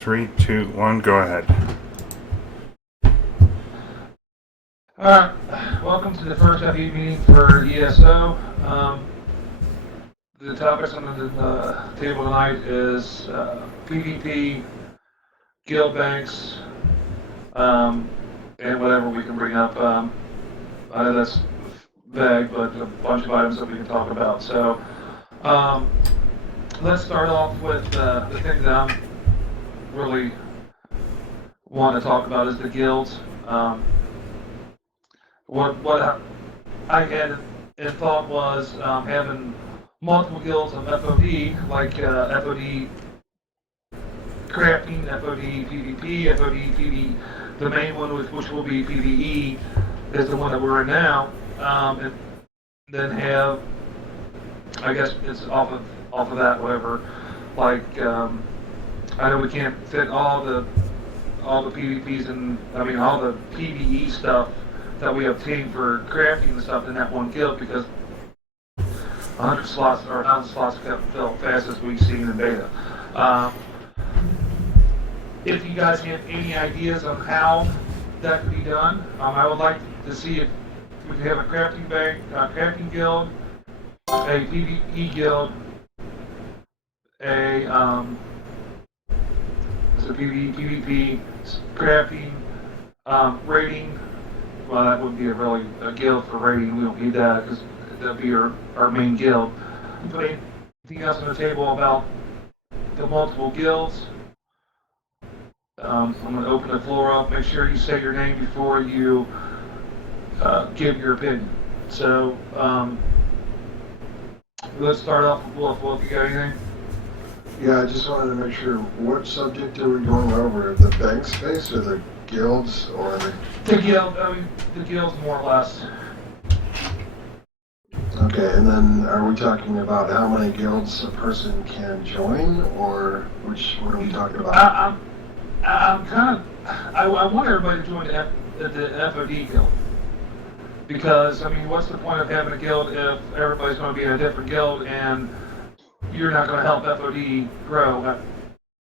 3, 2, 1, go ahead. Welcome to the first FOD meeting for ESO. The topics on the table tonight is PvP, guild banks, and whatever we can bring up. I know that's vague, but a bunch of items that we can talk about. So let's start off with the thing that I'm really want to talk about is the guilds. What I had in thought was having multiple guilds of FOD, like FOD crafting, FOD PvP, FOD PvE. The main one, which will be PvE, is the one that we're in now, and then have, I guess it's off of that, whatever. Like I know we can't fit all the PvPs and all the PvE stuff that we obtain for crafting and stuff in that one guild, because 100 slots or 1,000 slots kept filled fast, as we've seen in beta. If you guys have any ideas on how that could be done, I would like to see if we could have a crafting bank, crafting guild, a PvE guild, a PvP, crafting, raiding. Well, that would be a guild for raiding. We don't need that because that'll be our main guild. Put anything else on the table about the multiple guilds. I'm going to open the floor up. Make sure you say your name before you give your opinion. So let's start off with Wolf. Wolf, you got anything? Yeah, I just wanted to make sure, what subject are we going over? The bank space or the guilds or the guild? The guilds more or less. Okay, and then are we talking about how many guilds a person can join, or what are we talking about? I want everybody to join the FOD guild, because what's the point of having a guild if everybody's going to be in a different guild and you're not going to help FOD grow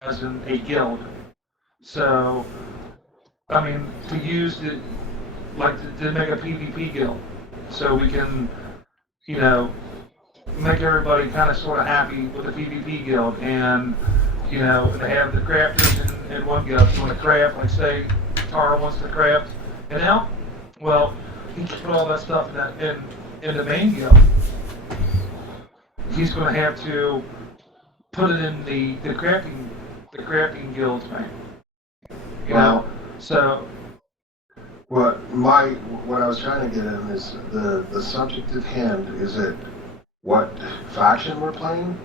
as in a guild? So, to use to make a PvP guild, so we can, make everybody kind of sort of happy with the PvP guild, and they have the crafters in one guild. If you want to craft, like say Tara wants to craft an elk, well, he can put all that stuff in the main guild. He's going to have to put it in the crafting guild's main. So. What I was trying to get in is the subject at hand. Is it what faction we're playing?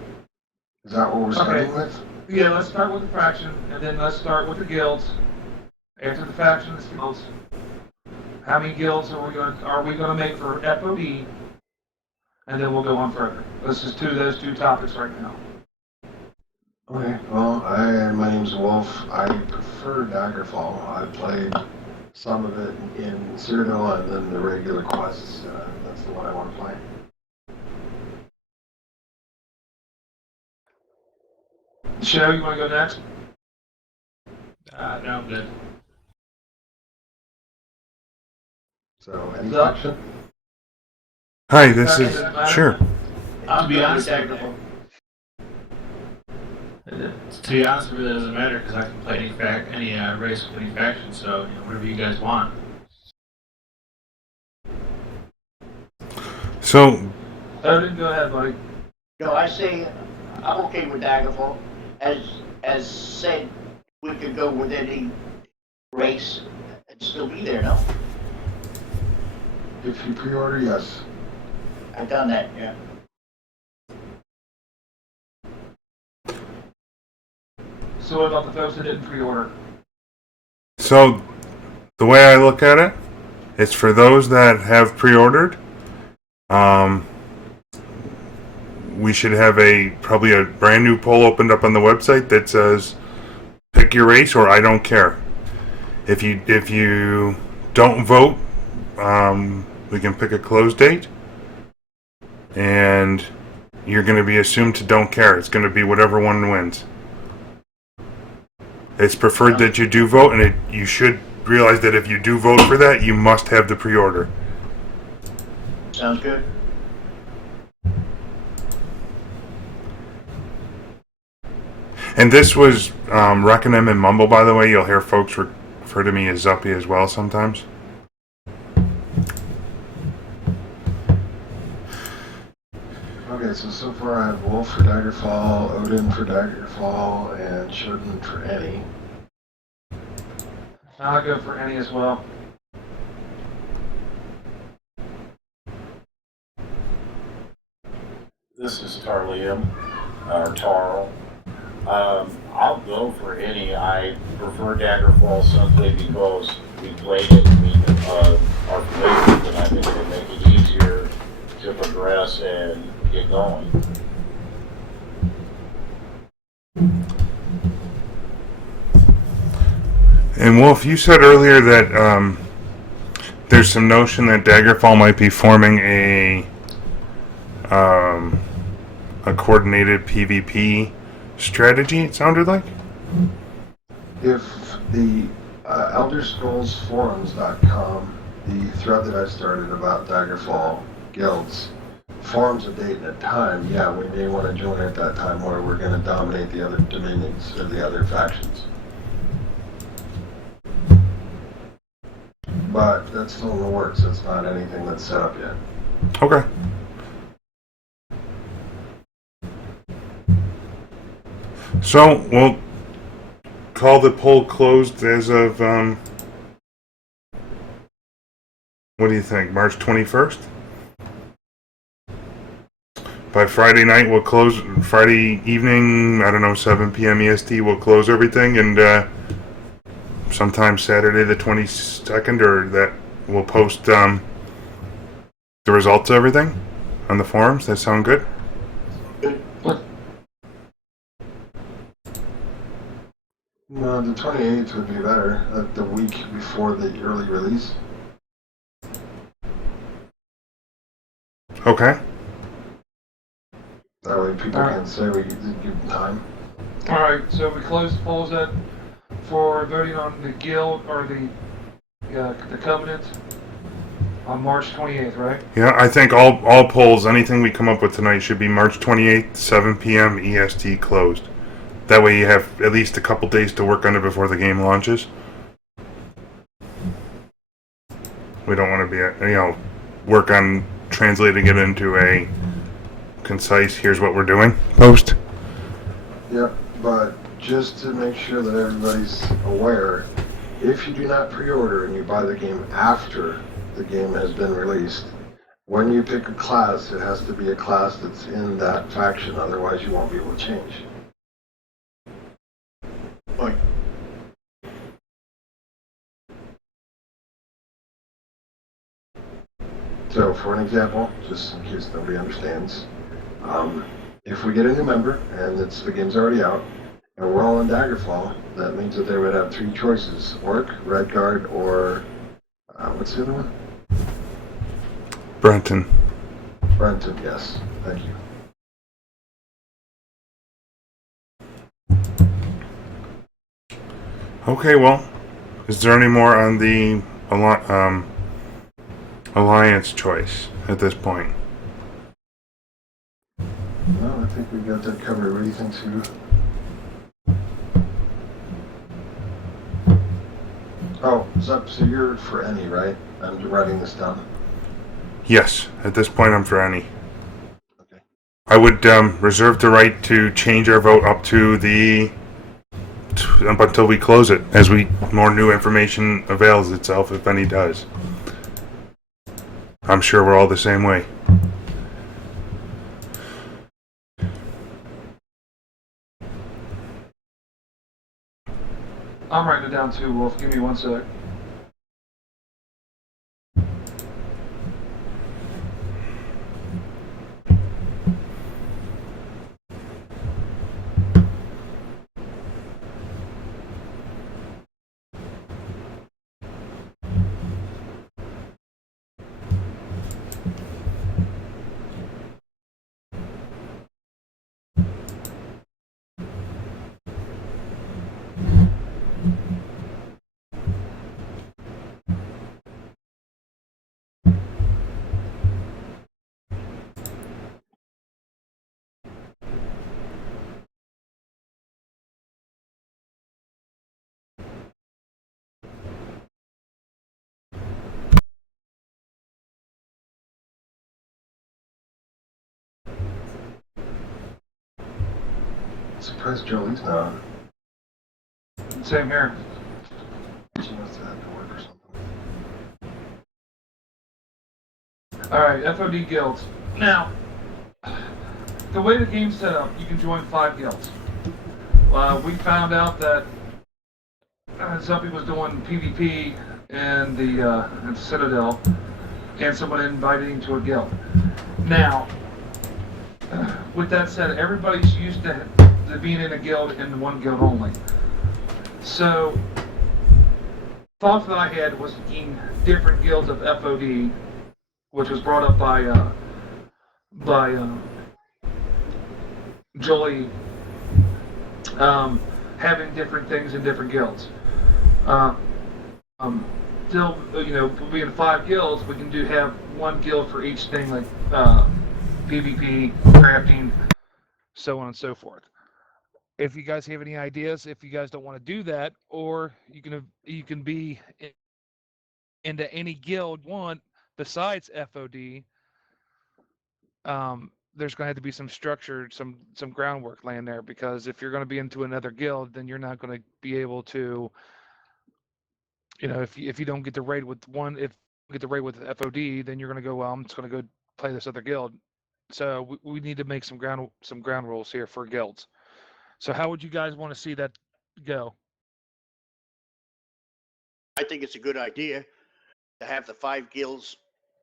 Is that what we're starting with? Yeah, let's start with the faction, and then let's start with the guilds. After the factions, guilds. How many guilds are we going to make for FOD? And then we'll go on further. This is those two topics right now. Okay. Well, my name's Wolf. I prefer Daggerfall. I played some of it in Cyrodiil and then the regular quests. That's the one I want to play. Show, you want to go next? No, I'm good. So, any faction? Hi, this is... Sure. To be honest, to be honest, it really doesn't matter because I can play any race with any faction, so whatever you guys want. So... Odin, go ahead, buddy. No, I say I'm okay with Daggerfall. As said, we could go with any race and still be there, no? If you pre-order, yes. I've done that, yeah. So what about the folks that didn't pre-order? So, the way I look at it, it's for those that have pre-ordered. We should have probably a brand new poll opened up on the website that says, pick your race or I don't care. If you don't vote, we can pick a close date, and you're going to be assumed to don't care. It's going to be whatever one wins. It's preferred that you do vote, and you should realize that if you do vote for that, you must have the pre-order. Sounds good. And this was Reckonem and Mumble, by the way. You'll hear folks refer to me as Zuppy as well sometimes. Okay, so far I have Wolf for Daggerfall, Odin for Daggerfall, and Shodan for Annie. I'll go for any as well. This is Tarlium, or Tarl. I'll go for any. I prefer Daggerfall simply because we played it, we are familiar with it, and I think it'll make it easier to progress and get going. And Wolf, you said earlier that there's some notion that Daggerfall might be forming a coordinated PvP strategy. It sounded like. If the ElderScrollsForums.com, the thread that I started about Daggerfall guilds, forms a date and a time, yeah, we may want to join at that time where we're going to dominate the other dominions or the other factions. But that's still in the works. It's not anything that's set up yet. Okay. So we'll call the poll closed as of what do you think? March 21st? By Friday night, we'll close. Friday evening, I don't know, 7 p.m. EST, we'll close everything, and sometime Saturday the 22nd, or that we'll post the results of everything on the forums. That sound good? No, the 28th would be better, like the week before the early release. Okay. That way people can say we did give them time. Alright, so we close the polls then for voting on the guild or the covenant on March 28th, right? Yeah, I think all polls, anything we come up with tonight, should be March 28th, 7 p.m. EST closed. That way you have at least a couple days to work on it before the game launches. We don't want to be, work on translating it into a concise, here's what we're doing post. Yep, but just to make sure that everybody's aware, if you do not pre-order and you buy the game after the game has been released, when you pick a class, it has to be a class that's in that faction, otherwise you won't be able to change. Point. So, for an example, just in case nobody understands, if we get a new member and the game's already out, and we're all in Daggerfall, that means that they would have three choices: Orc, Redguard, or what's the other one? Brenton. Brenton. Yes, thank you. Okay, well, is there any more on the alliance choice at this point? No, I think we got that covered. What do you think, Sue? Oh, so you're for any, right? I'm writing this down. Yes, at this point I'm for any. Okay. I would reserve the right to change our vote up to up until we close it, as more new information avails itself, if any does. I'm sure we're all the same way. I'm writing it down too, Wolf. Give me 1 sec. Surprised Jolie's not. Same here. She must have had to work or something. All right, FOD guilds. Now, the way the game's set up, you can join 5 guilds. We found out that somebody was doing PvP in the Citadel, and someone invited him to a guild. Now, with that said, everybody's used to being in a guild and one guild only. So, thoughts that I had was making different guilds of FOD, which was brought up by Jolie, having different things in different guilds. Still, being 5 guilds, we can have one guild for each thing, like PvP, crafting, so on and so forth. If you guys have any ideas, if you guys don't want to do that, or you can be into any guild you want besides FOD, there's going to have to be some structure, some groundwork laying there, because if you're going to be into another guild, then you're not going to be able to, if you don't get the raid with one, if you get the raid with FOD, then you're going to go, well, I'm just going to go play this other guild. So we need to make some ground rules here for guilds. So how would you guys want to see that go? I think it's a good idea to have the 5 guilds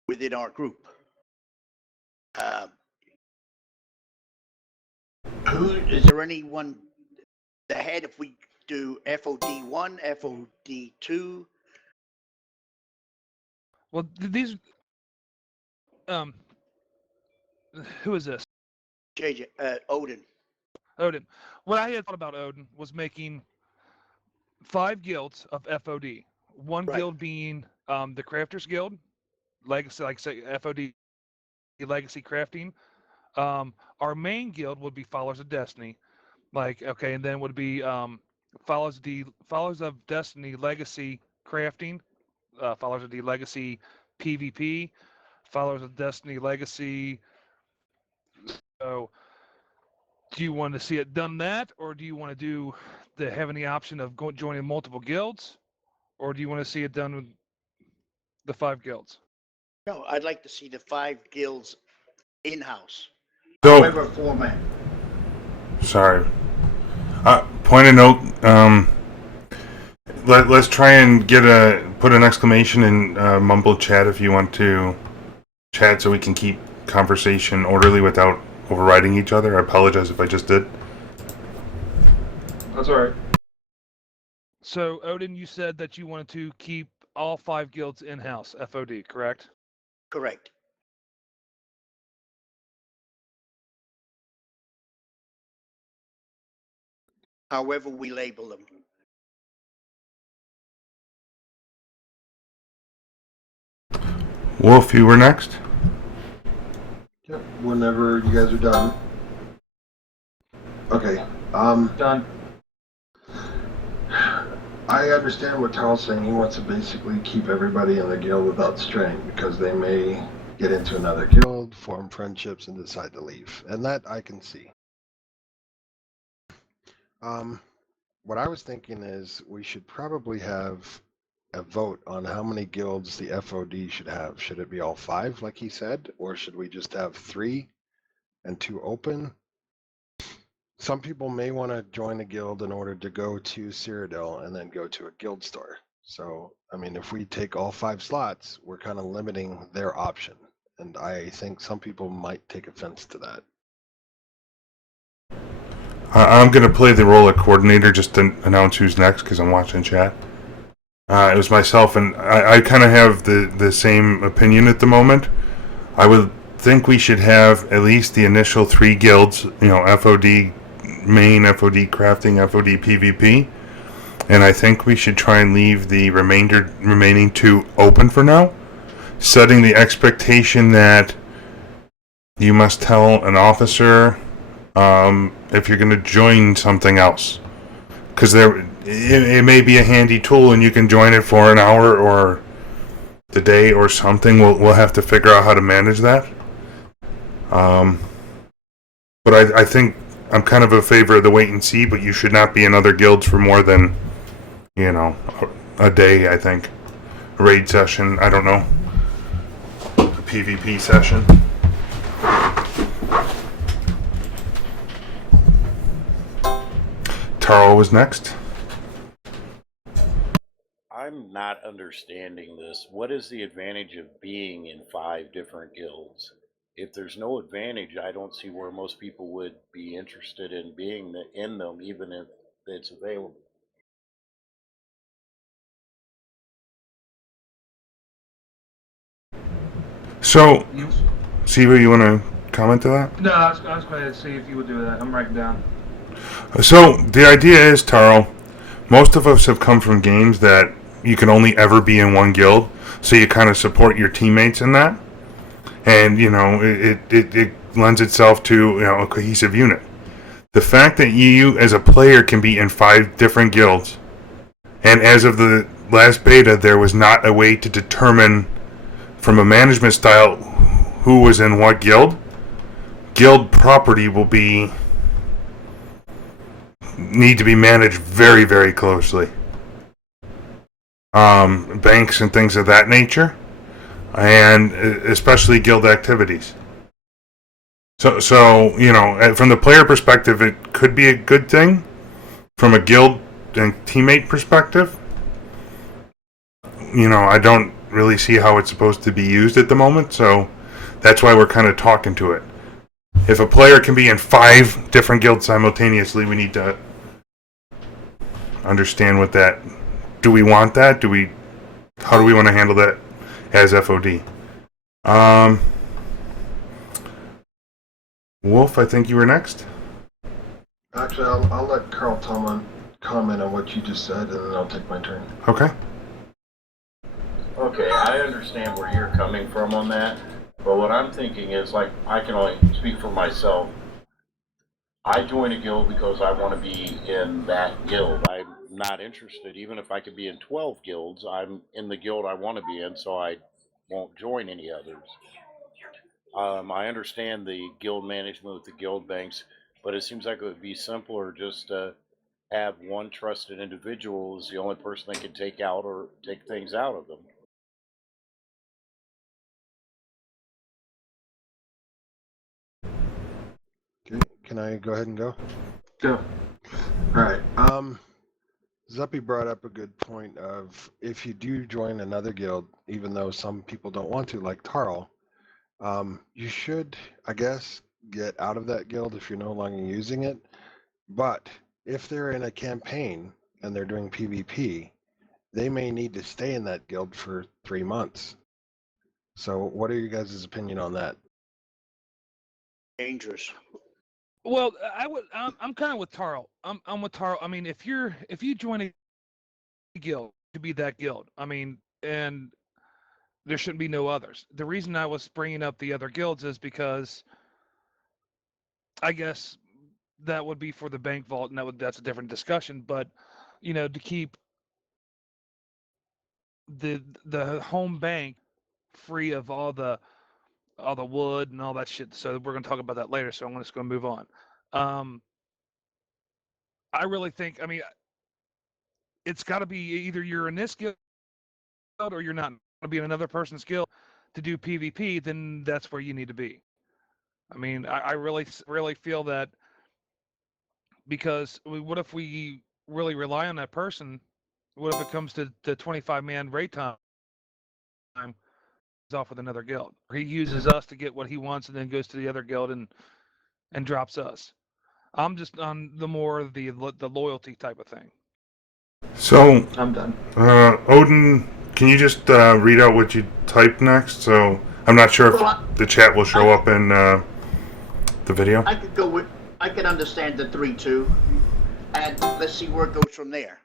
within our group. Is there anyone ahead if we do FOD 1, FOD 2? Well, these, who is this? JJ, Odin. Odin. What I had thought about Odin was making 5 guilds of FOD. One Right. guild being the Crafters Guild, Legacy, like say FOD Legacy Crafting. Our main guild would be Followers of Destiny, and then would be Followers of Destiny Legacy Crafting, Followers of the Legacy PvP, Followers of Destiny Legacy. So, do you want to see it done that, or do you want to have any option of joining multiple guilds, or do you want to see it done with the 5 guilds? No, I'd like to see the 5 guilds in-house. So, However format. sorry. Point of note. Let's try and put an exclamation in mumble chat if you want to chat, so we can keep conversation orderly without overriding each other. I apologize if I just did. That's all right. So, Odin, you said that you wanted to keep all 5 guilds in-house, FOD, correct? Correct. However we label them. Wolf, you were next. Yep, whenever you guys are done. Okay, Done. I understand what Tarl's saying. He wants to basically keep everybody in the guild without strain, because they may get into another guild, form friendships, and decide to leave. And that I can see. What I was thinking is we should probably have a vote on how many guilds the FOD should have. Should it be all 5, like he said, or should we just have 3 and 2 open? Some people may want to join a guild in order to go to Cyrodiil and then go to a guild store. So, I mean, if we take all 5 slots, we're kind of limiting their option. And I think some people might take offense to that. I'm going to play the role of coordinator just to announce who's next, because I'm watching chat. It was myself, and I kind of have the same opinion at the moment. I would think we should have at least the initial 3 guilds, FOD main, FOD crafting, FOD PvP. And I think we should try and leave the remaining 2 open for now, setting the expectation that you must tell an officer if you're going to join something else, because it may be a handy tool and you can join it for an hour or the day or something. We'll have to figure out how to manage that. But I think I'm kind of a favor of the wait and see, but you should not be in other guilds for more than, a day, I think. A raid session, I don't know. A PvP session. Taro was next. I'm not understanding this. What is the advantage of being in 5 different guilds? If there's no advantage, I don't see where most people would be interested in being in them, even if it's available. So, Siva, you want to comment to that? No, I was going to see if you would do that. I'm writing down. So, the idea is, Taro, most of us have come from games that you can only ever be in one guild, so you kind of support your teammates in that. And, it lends itself to, a cohesive unit. The fact that you, as a player, can be in 5 different guilds, and as of the last beta, there was not a way to determine from a management style who was in what guild. Guild property will need to be managed very, very closely. Banks and things of that nature, and especially guild activities. So from the player perspective, it could be a good thing. From a guild and teammate perspective, I don't really see how it's supposed to be used at the moment, so that's why we're kind of talking to it. If a player can be in 5 different guilds simultaneously, we need to understand what that. Do we want that? How do we want to handle that as FOD? Wolf, I think you were next. Actually, I'll let Carl comment on what you just said, and then I'll take my turn. Okay. Okay, I understand where you're coming from on that, but what I'm thinking is, like, I can only speak for myself. I join a guild because I want to be in that guild. I'm not interested, even if I could be in 12 guilds, I'm in the guild I want to be in, so I won't join any others. I understand the guild management with the guild banks, but it seems like it would be simpler just to have one trusted individual as the only person that can take things out of them. Okay, can I go ahead and go? Go. All right. Zuppy brought up a good point of if you do join another guild, even though some people don't want to, like Tarl, you should, I guess, get out of that guild if you're no longer using it. But if they're in a campaign and they're doing PvP, they may need to stay in that guild for 3 months. So what are you guys' opinion on that? Dangerous. Well, I'm kind of with Taro. I'm with Taro. I mean, if you join a guild to be that guild, I mean, and there shouldn't be no others. The reason I was bringing up the other guilds is because I guess that would be for the bank vault, and that's a different discussion. But to keep the home bank free of all the wood and all that shit. So we're gonna talk about that later. So I'm just gonna move on. I really think. I mean, it's got to be either you're in this guild or you're not. Going to be in another person's guild to do PvP, then that's where you need to be. I mean, I really feel that because what if we really rely on that person? What if it comes to 25-man raid time? He's off with another guild. Or he uses us to get what he wants and then goes to the other guild and drops us. I'm just on the loyalty type of thing. So, I'm done. Odin, can you just read out what you typed next? So, I'm not sure if the chat will show up in the video. I could understand the 3-2, and let's see where it goes from there.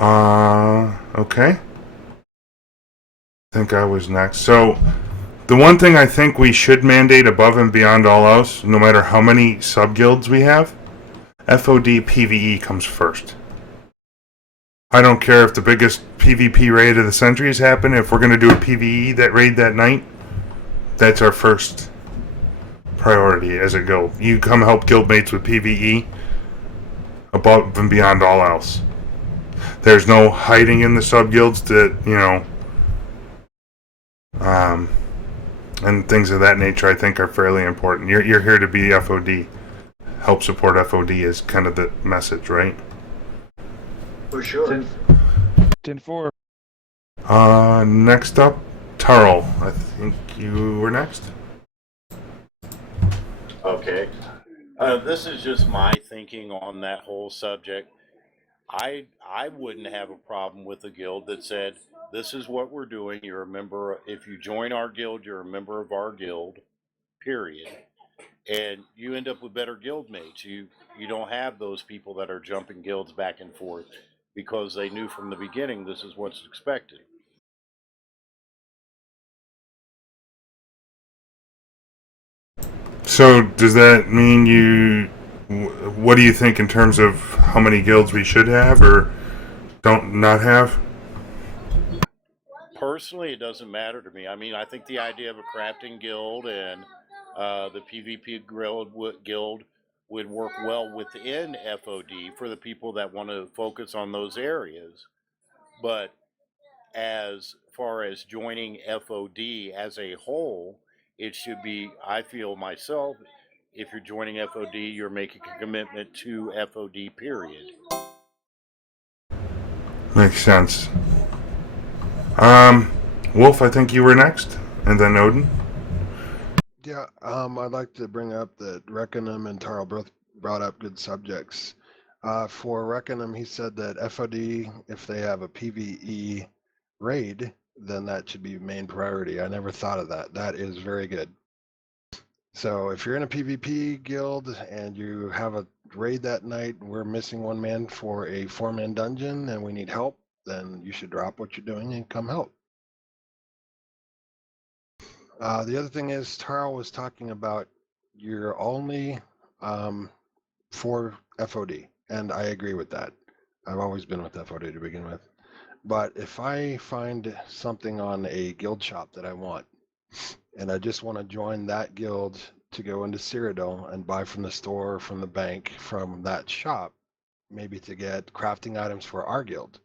Okay. I think I was next. So, the one thing I think we should mandate above and beyond all else, no matter how many sub-guilds we have, FOD PvE comes first. I don't care if the biggest PvP raid of the century has happened. If we're going to do a PvE raid that night, that's our first priority as a guild. You come help guildmates with PvE above and beyond all else. There's no hiding in the sub guilds that, and things of that nature. I think are fairly important. You're here to be FOD, help support FOD is kind of the message, right? For sure. 10-4. Next up, Tarl. I think you were next. Okay. This is just my thinking on that whole subject. I wouldn't have a problem with a guild that said, this is what we're doing. You're a member. If you join our guild, you're a member of our guild, period. And you end up with better guild mates. You don't have those people that are jumping guilds back and forth because they knew from the beginning this is what's expected. So does that mean what do you think in terms of how many guilds we should have or don't not have? Personally, it doesn't matter to me. I mean, I think the idea of a crafting guild and the PvP guild would work well within FOD for the people that want to focus on those areas. But as far as joining FOD as a whole, it should be, I feel myself, if you're joining FOD, you're making a commitment to FOD, period. Makes sense. Wolf, I think you were next, and then Odin. Yeah, I'd like to bring up that Reckonham and Tarl both brought up good subjects. For Reckonham, he said that FOD, if they have a PvE raid, then that should be main priority. I never thought of that. That is very good. So if you're in a PvP guild and you have a raid that night, we're missing one man for a 4-man dungeon and we need help, then you should drop what you're doing and come help. The other thing is, Tarl was talking about you're only for FOD, and I agree with that. I've always been with FOD to begin with. But if I find something on a guild shop that I want, and I just want to join that guild to go into Cyrodiil and buy from the store, from the bank, from that shop, maybe to get crafting items for our guild,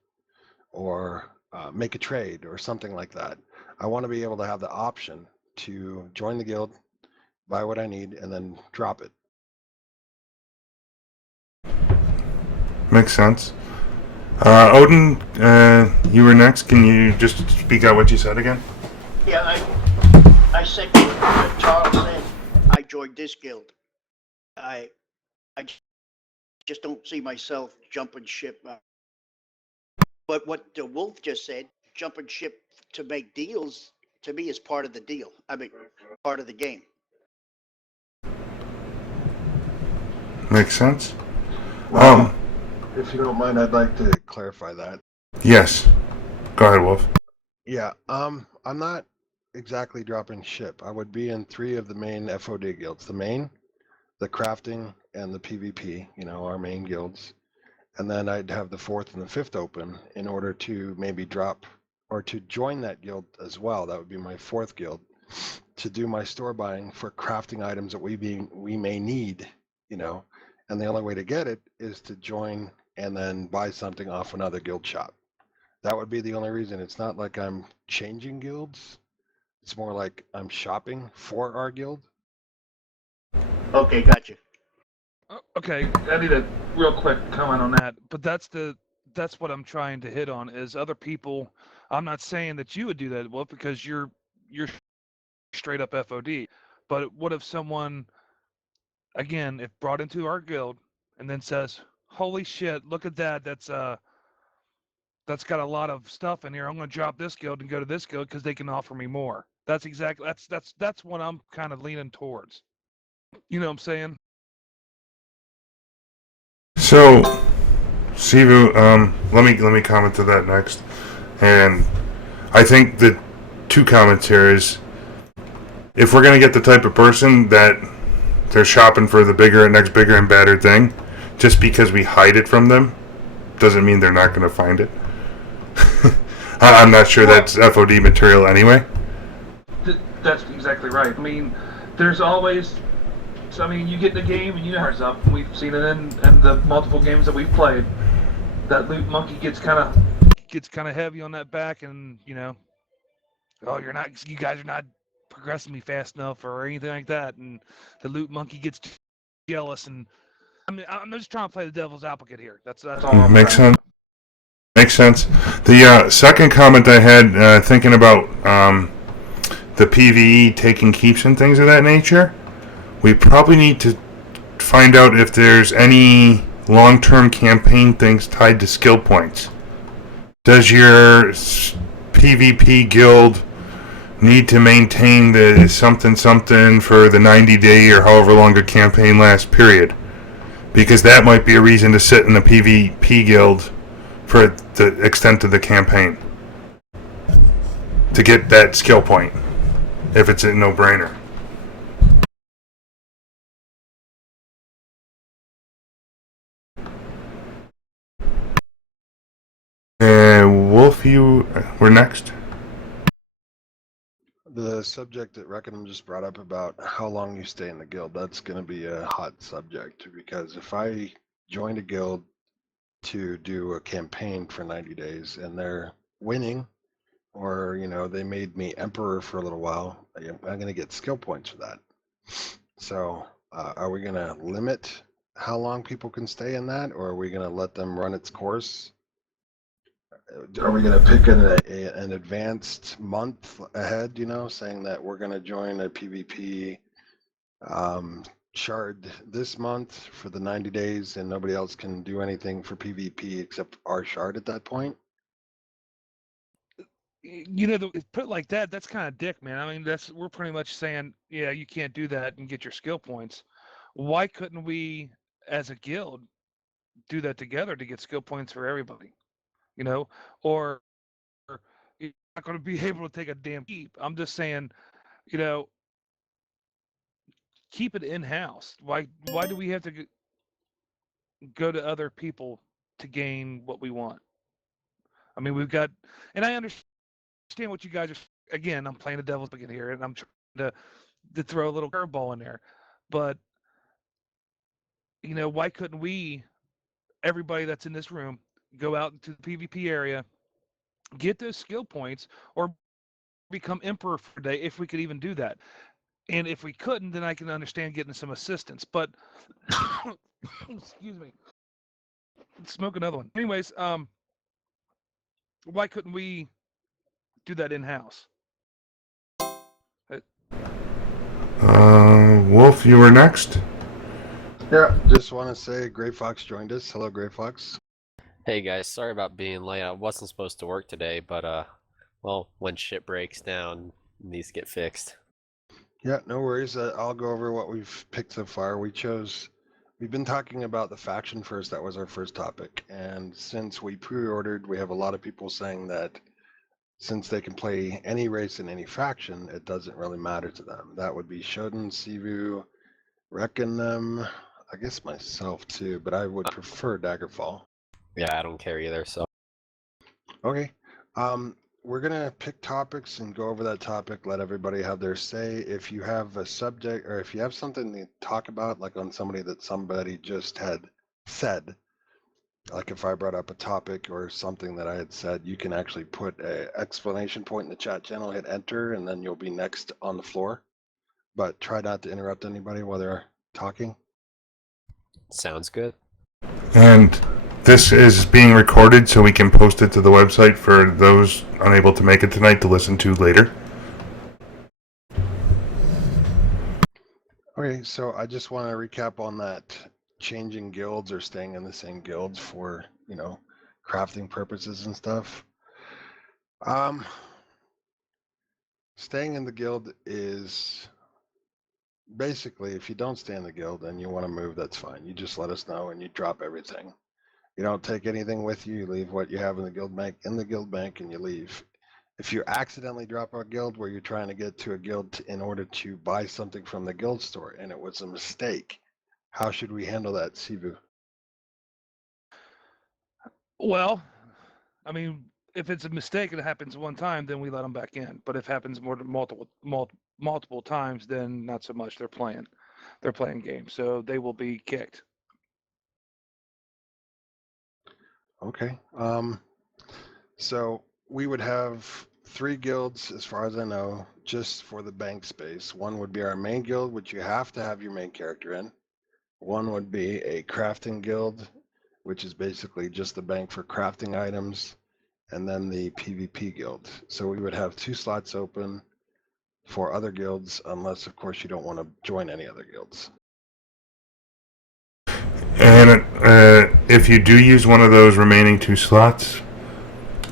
or make a trade or something like that. I want to be able to have the option to join the guild, buy what I need, and then drop it. Makes sense. Odin, you were next. Can you just speak out what you said again? Yeah, I said what Charles said. I joined this guild. I just don't see myself jumping ship. But what the Wolf just said, jumping ship to make deals, to me is part of the deal. I mean, part of the game. Makes sense. Well, if you don't mind, I'd like to clarify that. Yes. Go ahead, Wolf. Yeah, I'm not exactly dropping ship. I would be in 3 of the main FOD guilds. The main, the crafting, and the PvP, our main guilds. And then I'd have the 4th and the 5th open in order to maybe drop or to join that guild as well. That would be my 4th guild, to do my store buying for crafting items that we may need, and the only way to get it is to join and then buy something off another guild shop. That would be the only reason. It's not like I'm changing guilds. It's more like I'm shopping for our guild. Okay, gotcha. Okay, I need a real quick comment on that. But that's what I'm trying to hit on is other people. I'm not saying that you would do that, Wolf, because you're straight up FOD. But what if someone, again, if brought into our guild and then says, "Holy shit, look at that! That's got a lot of stuff in here. I'm going to drop this guild and go to this guild because they can offer me more." That's what I'm kind of leaning towards. You know what I'm saying? So, Sivu, let me comment to that next. And I think the 2 comments here is, if we're gonna get the type of person that they're shopping for the bigger and next bigger and badder thing, just because we hide it from them, doesn't mean they're not gonna find it. I'm not sure that's FOD material anyway. That's exactly right. I mean, there's always So I mean, you get in the game and you know how it's up. We've seen it in the multiple games that we've played. That loot monkey gets kind of heavy on that back, and oh, you guys are not progressing me fast enough or anything like that, and the loot monkey gets jealous. And I'm just trying to play the devil's advocate here. That's all I'm Makes trying sense. to do. Makes sense. The second comment I had, thinking about the PVE taking keeps and things of that nature, we probably need to find out if there's any long-term campaign things tied to skill points. Does your PvP guild need to maintain the something something for the 90-day or however long a campaign lasts period? Because that might be a reason to sit in the PvP guild for the extent of the campaign to get that skill point if it's a no-brainer. Wolf, you were next. The subject that Reckonham just brought up about how long you stay in the guild, that's going to be a hot subject, because if I joined a guild to do a campaign for 90 days and they're winning, or they made me emperor for a little while, I'm going to get skill points for that. So are we going to limit how long people can stay in that, or are we going to let them run its course? Are we going to pick an advanced month ahead, saying that we're going to join a PvP shard this month for the 90 days and nobody else can do anything for PvP except our shard at that point? Put it like that, that's kind of dick, man. I mean, we're pretty much saying, yeah, you can't do that and get your skill points. Why couldn't we, as a guild, do that together to get skill points for everybody? Or you're not going to be able to take a damn keep. I'm just saying, you know, keep it in house. Why do we have to go to other people to gain what we want? I mean, we've got, and I understand what you guys are. Again, I'm playing the devil's advocate here, and I'm trying to throw a little curveball in there. But why couldn't we, everybody that's in this room, go out into the PvP area, get those skill points, or become emperor for a day if we could even do that? And if we couldn't, then I can understand getting some assistance. But excuse me, smoke another one. Anyways, why couldn't we do that in house? Wolf, you were next. Yeah, just want to say Gray Fox joined us. Hello, Gray Fox. Hey guys, sorry about being late. I wasn't supposed to work today, but well, when shit breaks down, these get fixed. Yeah, no worries. I'll go over what we've picked so far. We've been talking about the faction first. That was our first topic. And since we pre-ordered, we have a lot of people saying that since they can play any race in any faction, it doesn't really matter to them. That would be Shodan, Sivu, Reckonham, I guess myself too, but I would prefer Daggerfall. Yeah, I don't care either, so. Okay. We're gonna pick topics and go over that topic, let everybody have their say. If you have a subject or if you have something to talk about, like on somebody that somebody just had said, like if I brought up a topic or something that I had said, you can actually put an exclamation point in the chat channel, hit enter, and then you'll be next on the floor. But try not to interrupt anybody while they're talking. Sounds good. And this is being recorded so we can post it to the website for those unable to make it tonight to listen to later. Okay, so I just want to recap on that changing guilds or staying in the same guilds for, crafting purposes and stuff. Staying in the guild is basically, if you don't stay in the guild and you want to move, that's fine. You just let us know and you drop everything. You don't take anything with you. You leave what you have in the guild bank and you leave. If you accidentally drop a guild where you're trying to get to a guild in order to buy something from the guild store and it was a mistake, how should we handle that, Sivu? Well, I mean, if it's a mistake and it happens one time, then we let them back in. But if it happens more than multiple times, then not so much. They're playing. they're playing games, so they will be kicked. Okay. So we would have 3 guilds, as far as I know, just for the bank space. One would be our main guild, which you have to have your main character in. One would be a crafting guild, which is basically just the bank for crafting items, and then the PvP guild. So we would have 2 slots open for other guilds, unless, of course, you don't want to join any other guilds. And if you do use one of those remaining 2 slots,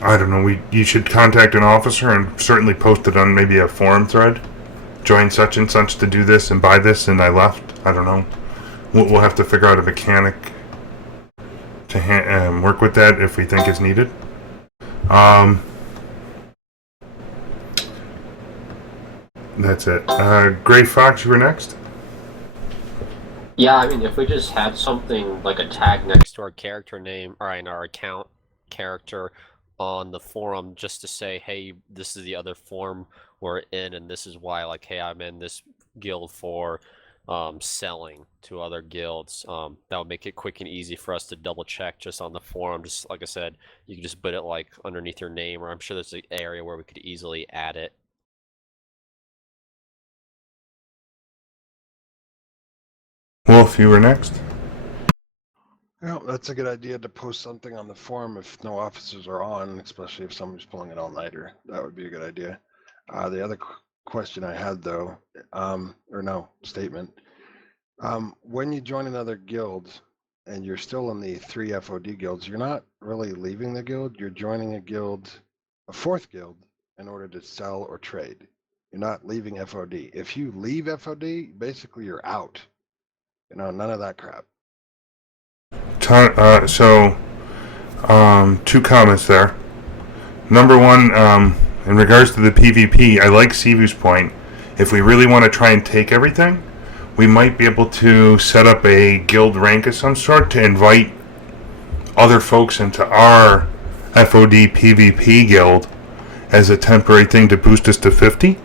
I don't know, you should contact an officer and certainly post it on maybe a forum thread. Join such and such to do this and buy this, and I left. I don't know. We'll have to figure out a mechanic to work with that if we think it's needed. That's it. Gray Fox, you were next? Yeah, I mean, if we just had something like a tag next to our character name, or in our account character on the forum, just to say, hey, this is the other forum we're in, and this is why, like, hey, I'm in this guild for selling to other guilds. That would make it quick and easy for us to double check just on the forum. Just like I said, you can just put it like underneath your name, or I'm sure there's an area where we could easily add it. Wolf, you were next? Well, that's a good idea to post something on the forum if no officers are on, especially if somebody's pulling an all-nighter. That would be a good idea. The other question I had, though, or no, statement. When you join another guild and you're still in the 3 FOD guilds, you're not really leaving the guild. You're joining a guild, a 4th guild, in order to sell or trade. You're not leaving FOD. If you leave FOD, basically you're out. You know, none of that crap. So, 2 comments there. Number one, in regards to the PvP, I like Sivu's point. If we really want to try and take everything, we might be able to set up a guild rank of some sort to invite other folks into our FOD PvP guild as a temporary thing to boost us to 50.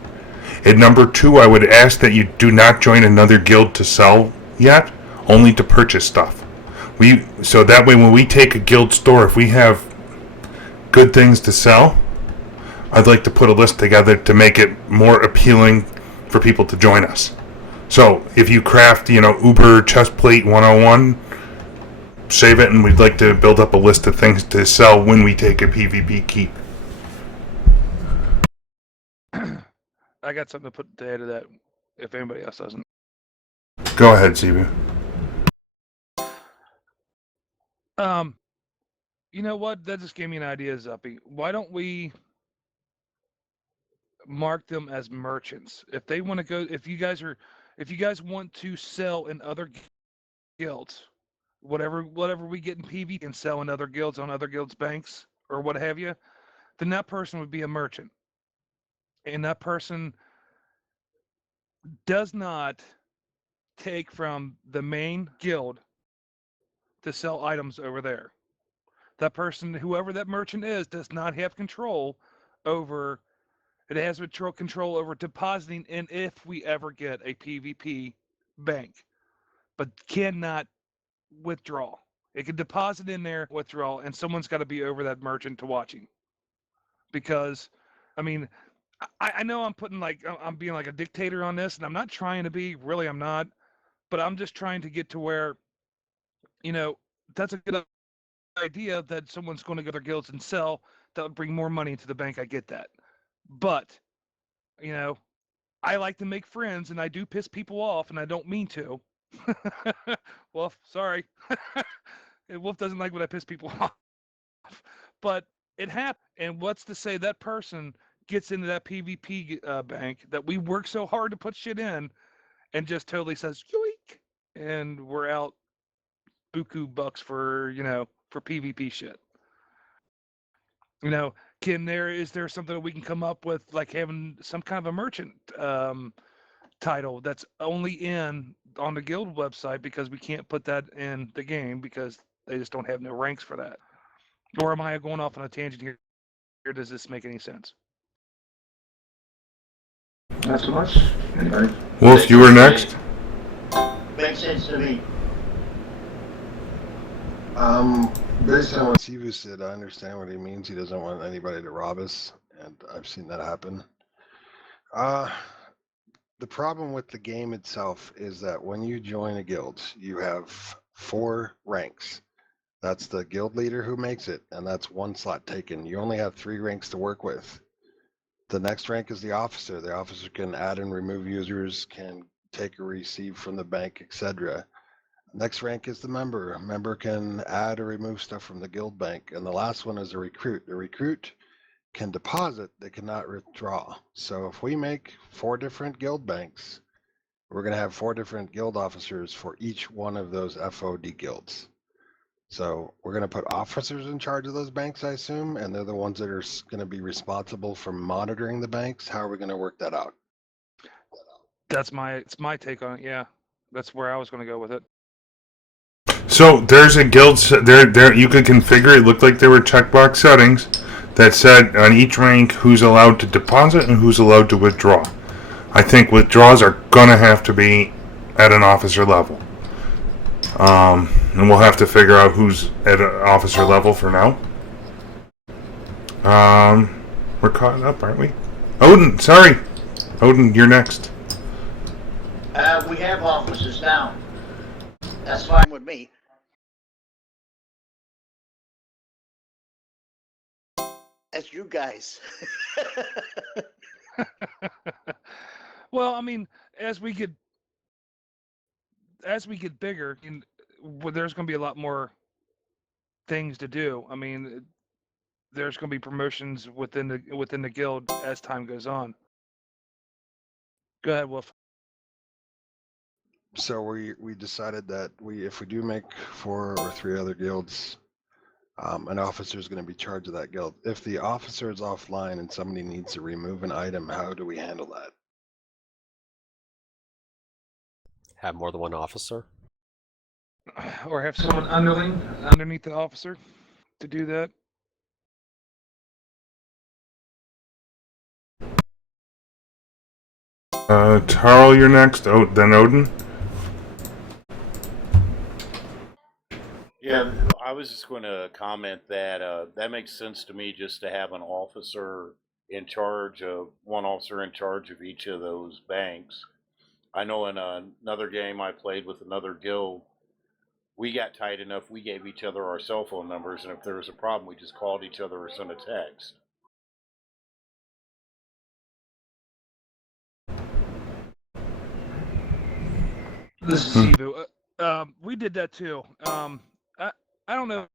And number 2, I would ask that you do not join another guild to sell yet, only to purchase stuff. So that way when we take a guild store, if we have good things to sell, I'd like to put a list together to make it more appealing for people to join us. So if you craft, Uber Chestplate 101, save it, and we'd like to build up a list of things to sell when we take a PvP keep. I got something to add to that if anybody else doesn't. Go ahead, Sivu. You know what? That just gave me an idea, Zuppy. Why don't we mark them as merchants? If they want to go, if you guys want to sell in other guilds, whatever we get in PvP and sell in other guilds on other guilds' banks or what have you, then that person would be a merchant. And that person does not take from the main guild to sell items over there. That person, whoever that merchant is, does not have control over. It has control over depositing in if we ever get a PvP bank, but cannot withdraw. It can deposit in there, withdraw, and someone's got to be over that merchant to watching. Because, I mean, I know I'm being like a dictator on this, and I'm not trying to be. Really, I'm not. But I'm just trying to get to where, that's a good idea that someone's going to go to their guilds and sell. That would bring more money into the bank. I get that. But, I like to make friends, and I do piss people off, and I don't mean to. Wolf, sorry. Wolf doesn't like when I piss people off. But it happens. And what's to say that person gets into that PvP bank that we work so hard to put shit in and just totally says, yoink, and we're out buku bucks for PvP shit. Is there something that we can come up with, like having some kind of a merchant title that's only on the guild website, because we can't put that in the game because they just don't have no ranks for that? Or am I going off on a tangent here? Or does this make any sense? Not so much. Anybody? Wolf, you were next? Makes sense to me. Based on what Sivu said, I understand what he means. He doesn't want anybody to rob us, and I've seen that happen. The problem with the game itself is that when you join a guild, you have 4 ranks. That's the guild leader who makes it, and that's 1 slot taken. You only have 3 ranks to work with. The next rank is the officer. The officer can add and remove users, can take or receive from the bank, etc. Next rank is the member. A member can add or remove stuff from the guild bank. And the last one is a recruit. The recruit can deposit, they cannot withdraw. So if we make 4 different guild banks, we're going to have 4 different guild officers for each one of those FOD guilds. So we're going to put officers in charge of those banks, I assume, and they're the ones that are going to be responsible for monitoring the banks. How are we going to work that out? It's my take on it. Yeah, that's where I was going to go with it. So there's a guild there. You could configure it. Looked like there were checkbox settings that said on each rank who's allowed to deposit and who's allowed to withdraw. I think withdrawals are gonna have to be at an officer level. And we'll have to figure out who's at an officer level for now. We're caught up, aren't we? Odin, sorry. Odin, you're next. We have officers now. That's fine with me. That's you guys. Well, I mean, as we get bigger, there's going to be a lot more things to do. I mean, there's going to be promotions within the guild as time goes on. Go ahead, Wolf. So we decided that if we do make 4 or 3 other guilds, an officer is going to be charged of that guild. If the officer is offline and somebody needs to remove an item, how do we handle that? Have more than one officer. Or have someone underneath the officer to do that. Tarl, you're next. Oh, then Odin. Yeah, I was just going to comment that that makes sense to me just to have an officer in charge of one officer in charge of each of those banks. I know in another game I played with another guild, we got tight enough we gave each other our cell phone numbers, and if there was a problem, we just called each other or sent a text. This is Sivu. We did that too. I don't know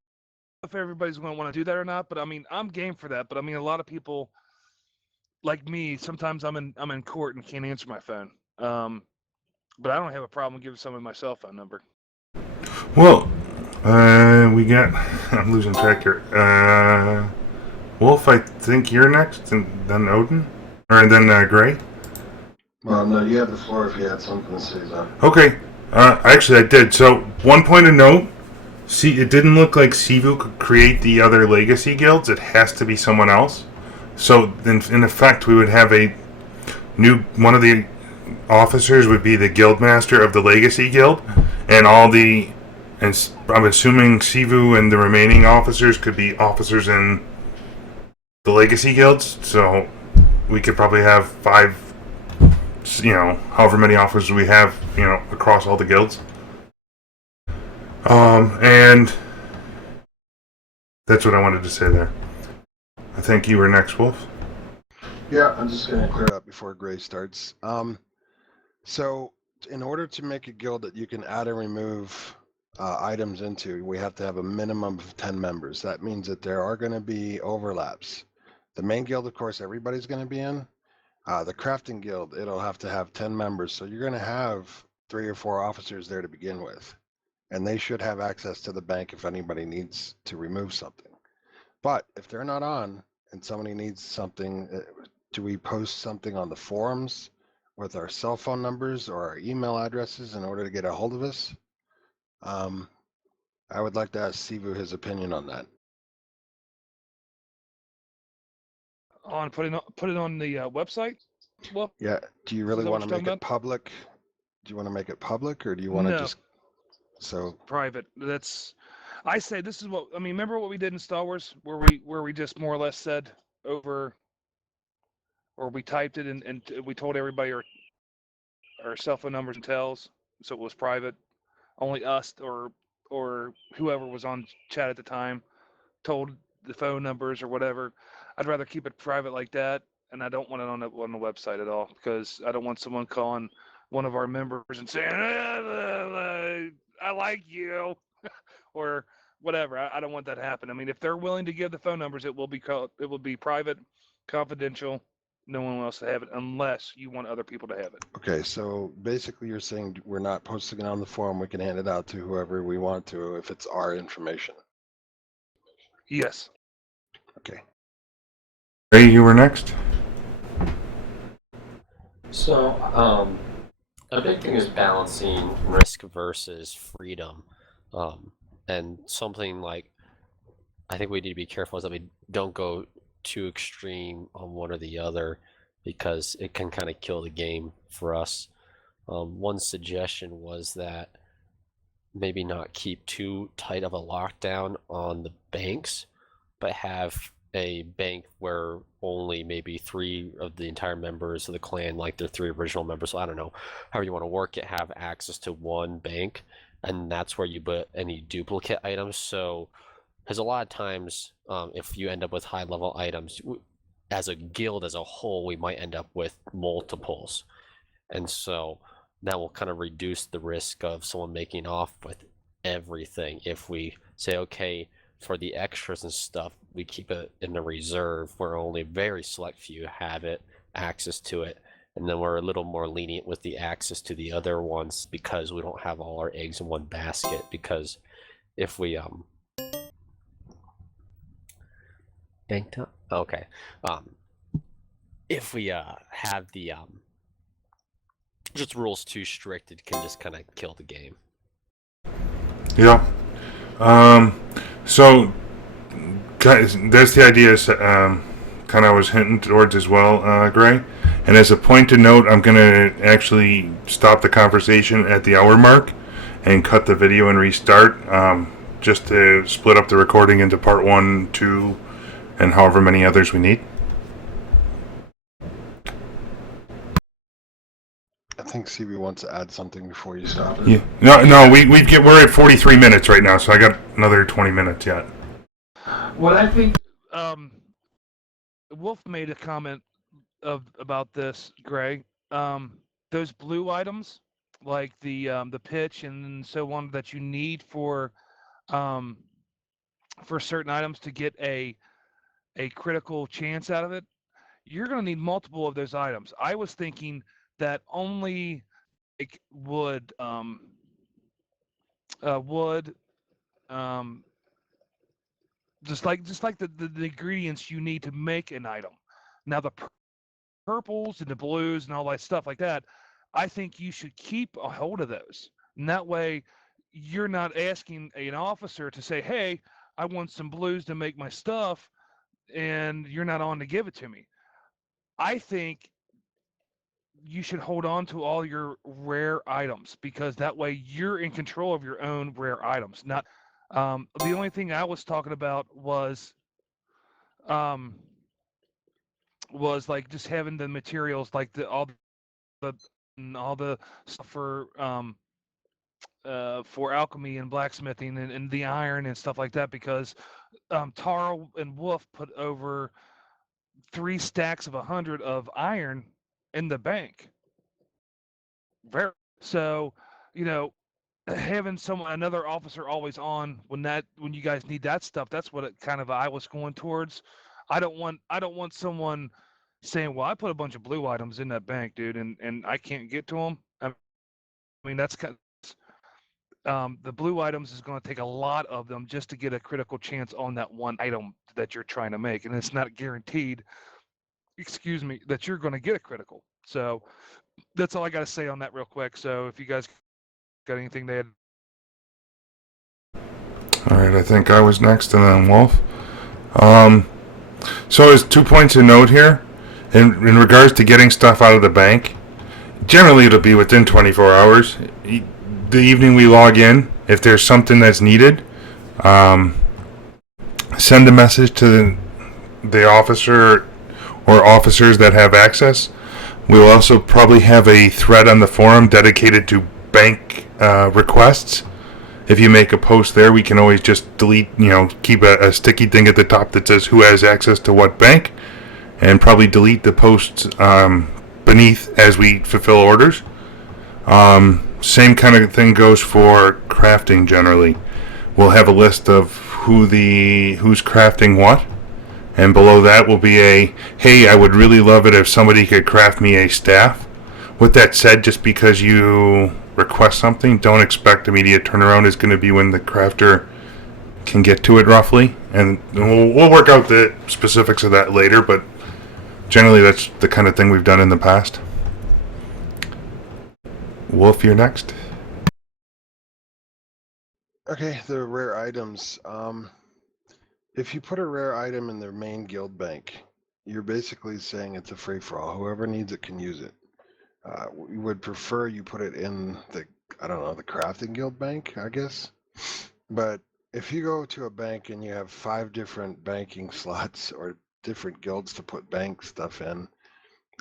if everybody's going to want to do that or not, but I mean, I'm game for that. But I mean, a lot of people like me, sometimes I'm in court and can't answer my phone. But I don't have a problem giving someone my cell phone number. Well, we got. I'm losing track here. Wolf, I think you're next, and then Odin, or then Gray. Well, no, you have the floor if you had something to say, Zon. Okay. Actually, I did. So, one point of note. See, it didn't look like Sivu could create the other legacy guilds. It has to be someone else. So, in effect, we would have one of the officers would be the guild master of the legacy guild, and I'm assuming Sivu and the remaining officers could be officers in the legacy guilds. So, we could probably have 5, however many officers we have, across all the guilds. And that's what I wanted to say there. I think you were next, Wolf. Yeah, I'm just going to clear up before Gray starts. So in order to make a guild that you can add and remove items into, we have to have a minimum of 10 members. That means that there are going to be overlaps. The main guild, of course, everybody's going to be in. The crafting guild, it'll have to have 10 members. So you're going to have 3 or 4 officers there to begin with. And they should have access to the bank if anybody needs to remove something. But if they're not on and somebody needs something, do we post something on the forums with our cell phone numbers or our email addresses in order to get a hold of us? I would like to ask Sivu his opinion on that. Put it on the website. Well, Yeah, do you really want to make it public? Do you want to make it public, or do you want to No. just, so, Private. I say this is what I mean. Remember what we did in Star Wars, where we just more or less said over, or we typed it and we told everybody our cell phone numbers and tells, so it was private. Only us or whoever was on chat at the time told the phone numbers or whatever. I'd rather keep it private like that, and I don't want it on the website at all, because I don't want someone calling one of our members and saying, "I like you," or whatever. I don't want that to happen. I mean, if they're willing to give the phone numbers, it will be private, confidential. No one else to have it unless you want other people to have it. okay, so basically you're saying we're not posting it on the forum, we can hand it out to whoever we want to if it's our information. Yes. Okay. Ray, you were next. So, a big thing is balancing risk versus freedom. And something like I think we need to be careful is that we don't go too extreme on one or the other, because it can kind of kill the game for us. One suggestion was that maybe not keep too tight of a lockdown on the banks, but have a bank where only maybe 3 of the entire members of the clan, like the 3 original members, so I don't know, however you want to work it, have access to one bank, and that's where you put any duplicate items. So, because a lot of times, if you end up with high level items, as a guild as a whole, we might end up with multiples. And so that will kind of reduce the risk of someone making off with everything. If we say, okay, for the extras and stuff, we keep it in the reserve where only a very select few have it, access to it. And then we're a little more lenient with the access to the other ones, because we don't have all our eggs in one basket. Because if we, banked up? Okay. If we have the just rules too strict, it can just kind of kill the game. Yeah. So, guys, that's the idea. Kind of I was hinting towards as well, Gray. And as a point to note, I'm going to actually stop the conversation at the hour mark and cut the video and restart, just to split up the recording into part 1, 2, and however many others we need. I think CB wants to add something before you stop it. Yeah. No, we're at 43 minutes right now, so I got another 20 minutes yet. What I think, Wolf made a comment about this, Gray. Those blue items, like the pitch and so on, that you need for certain items to get a critical chance out of it, you're going to need multiple of those items. I was thinking that only like wood, just like the ingredients you need to make an item. Now the purples and the blues and all that stuff like that, I think you should keep a hold of those. And that way you're not asking an officer to say, hey, I want some blues to make my stuff, and you're not on to give it to me. I think you should hold on to all your rare items, because that way you're in control of your own rare items. Not the only thing I was talking about was like just having the materials, like all the stuff for alchemy and blacksmithing and the iron and stuff like that, because Taro and Wolf put over 3 stacks of 100 of iron in the bank. So, having another officer always on when you guys need that stuff, that's what it kind of I was going towards. I don't want someone saying, well, I put a bunch of blue items in that bank, dude, and I can't get to them. I mean, that's kind of, the blue items is going to take a lot of them just to get a critical chance on that one item that you're trying to make, and it's not guaranteed, that you're going to get a critical. So that's all I got to say on that real quick. So if you guys got anything to add. All right, I think I was next, and then Wolf. So there's 2 points of note here. In regards to getting stuff out of the bank, Generally, it'll be within 24 hours. The evening we log in, if there's something that's needed, um, send a message to the officer or officers that have access. We'll also probably have a thread on the forum dedicated to bank requests. If you make a post there, we can always just delete, keep a sticky thing at the top that says who has access to what bank, and probably delete the posts beneath as we fulfill orders. Same kind of thing goes for crafting generally. We'll have a list of who's crafting what, and below that will be hey, I would really love it if somebody could craft me a staff. With that said, just because you request something, don't expect immediate turnaround is going to be when the crafter can get to it roughly, and we'll work out the specifics of that later, but generally that's the kind of thing we've done in the past. Wolf, you're next. Okay, the rare items. If you put a rare item in their main guild bank, you're basically saying it's a free for all. Whoever needs it can use it. We would prefer you put it in the crafting guild bank, I guess. But if you go to a bank and you have 5 different banking slots or different guilds to put bank stuff in,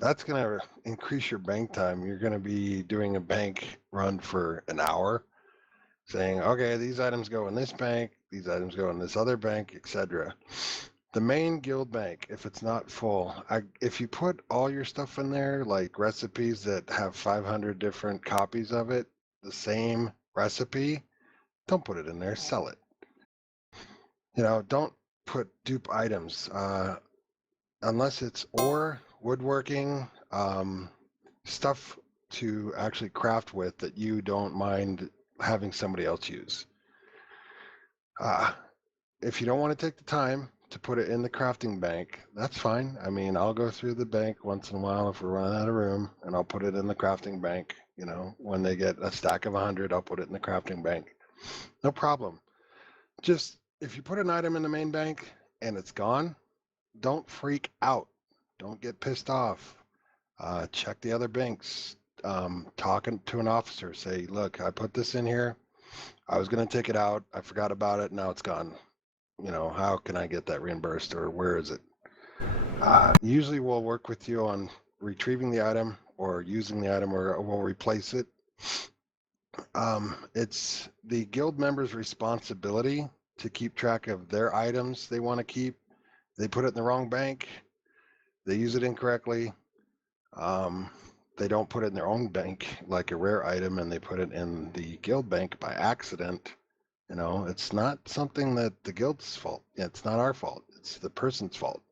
that's going to increase your bank time. You're going to be doing a bank run for an hour, saying, okay, these items go in this bank, these items go in this other bank, etc. The main guild bank, if it's not full, if you put all your stuff in there, like recipes that have 500 different copies of it, the same recipe, don't put it in there, sell it. Don't put dupe items unless it's ore, woodworking, stuff to actually craft with that you don't mind having somebody else use. If you don't want to take the time to put it in the crafting bank, that's fine. I mean, I'll go through the bank once in a while if we're running out of room, and I'll put it in the crafting bank. When they get a stack of 100, I'll put it in the crafting bank. No problem. Just if you put an item in the main bank and it's gone, don't freak out. Don't get pissed off. Check the other banks. Talking to an officer, say, look, I put this in here. I was going to take it out. I forgot about it. Now it's gone. How can I get that reimbursed, or where is it? Usually we'll work with you on retrieving the item or using the item, or we'll replace it. It's the guild member's responsibility to keep track of their items they want to keep. They put it in the wrong bank. They use it incorrectly. They don't put it in their own bank like a rare item, and they put it in the guild bank by accident. It's not something that the guild's fault. It's not our fault. It's the person's fault.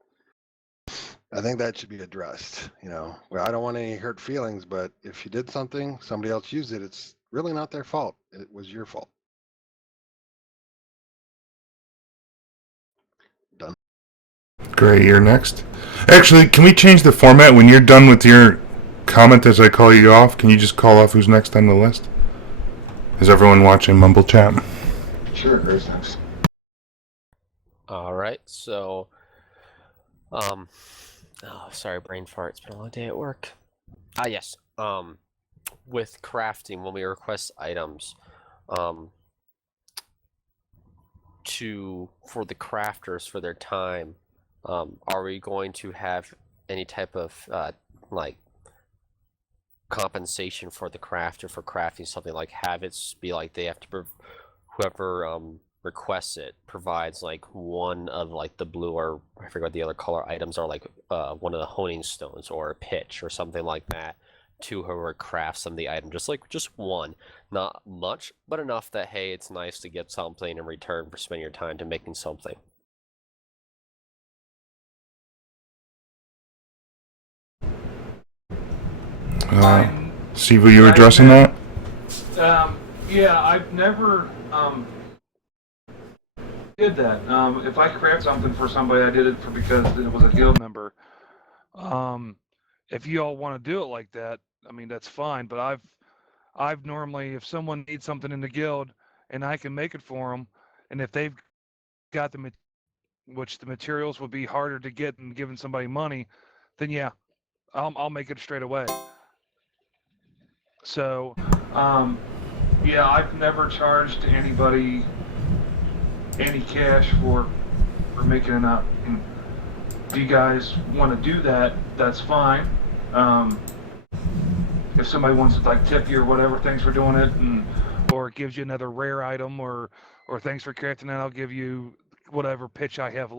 I think that should be addressed. Well, I don't want any hurt feelings, but if you did something, somebody else used it, it's really not their fault. It was your fault. Done. Great, you're next. Actually, can we change the format when you're done with your comment as I call you off? Can you just call off who's next on the list? Is everyone watching Mumble Chat? Sure, Grace next. All right, so, sorry, brain fart. It's been a long day at work. Yes. With crafting, when we request items, for the crafters for their time, are we going to have any type of like compensation for the crafter for crafting something, like have it be like they have to whoever requests it provides like one of like the blue, or I forget what the other color items are, like one of the honing stones or a pitch or something like that, to whoever crafts them the item, just one, not much, but enough that hey, it's nice to get something in return for spending your time to making something. Steve, were you addressing that? Yeah, I've never did that. If I craft something for somebody, I did it because it was a guild member. If you all want to do it like that, I mean, that's fine. But I've normally, if someone needs something in the guild and I can make it for them, and if they've got which the materials would be harder to get than giving somebody money, then yeah, I'll make it straight away. So, yeah, I've never charged anybody any cash for making an up. If you guys want to do that, that's fine. If somebody wants to like tip you or whatever, thanks for doing it, and or it gives you another rare item, or thanks for crafting that, I'll give you whatever pitch I have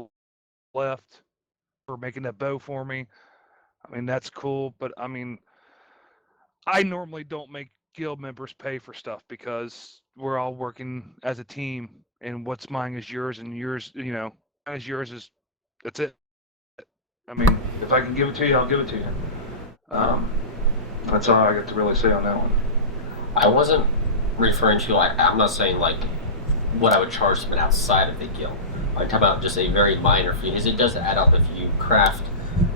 left for making that bow for me. I mean, that's cool, but I mean, I normally don't make guild members pay for stuff because we're all working as a team, and what's mine is yours, and yours, mine is yours is that's it. I mean, if I can give it to you, I'll give it to you. That's all I got to really say on that one. I wasn't referring to like I'm not saying like what I would charge someone outside of the guild. I'm talking about just a very minor fee because it does add up if you craft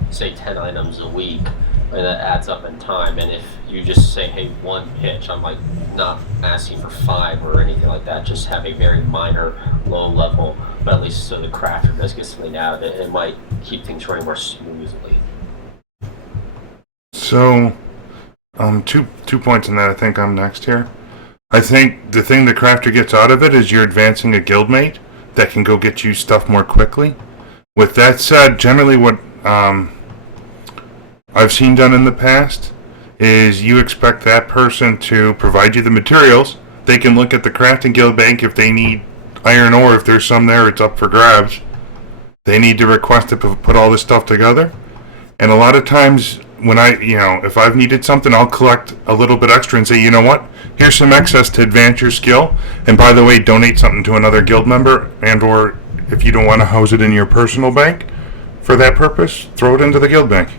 say 10 items a week, and that adds up in time. And if you just say, hey, one pitch, I'm like not asking for 5 or anything like that. Just have a very minor, low level, but at least so the crafter does get something out of it. It might keep things running more smoothly. So, two points on that. I think I'm next here. I think the thing the crafter gets out of it is you're advancing a guildmate that can go get you stuff more quickly. With that said, generally what I've seen done in the past is you expect that person to provide you the materials. They can look at the crafting guild bank if they need iron ore. If there's some there, it's up for grabs. They need to request to put all this stuff together. And a lot of times when if I've needed something, I'll collect a little bit extra and say, you know what? Here's some excess to advance your skill. And by the way, donate something to another guild member, and or if you don't want to house it in your personal bank for that purpose, throw it into the guild bank.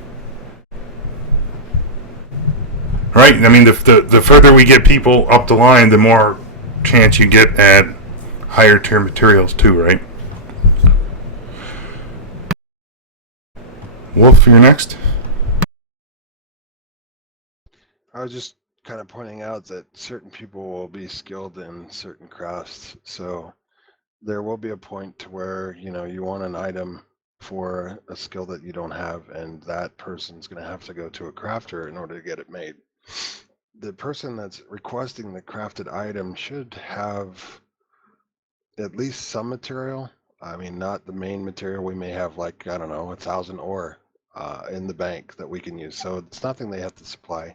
Right? I mean, the further we get people up the line, the more chance you get at higher tier materials too, right? Wolf, you're next. I was just kind of pointing out that certain people will be skilled in certain crafts. So there will be a point to where, you want an item for a skill that you don't have, and that person's going to have to go to a crafter in order to get it made. The person that's requesting the crafted item should have at least some material. I mean, not the main material. We may have like, I don't know, 1,000 ore in the bank that we can use. So it's nothing they have to supply.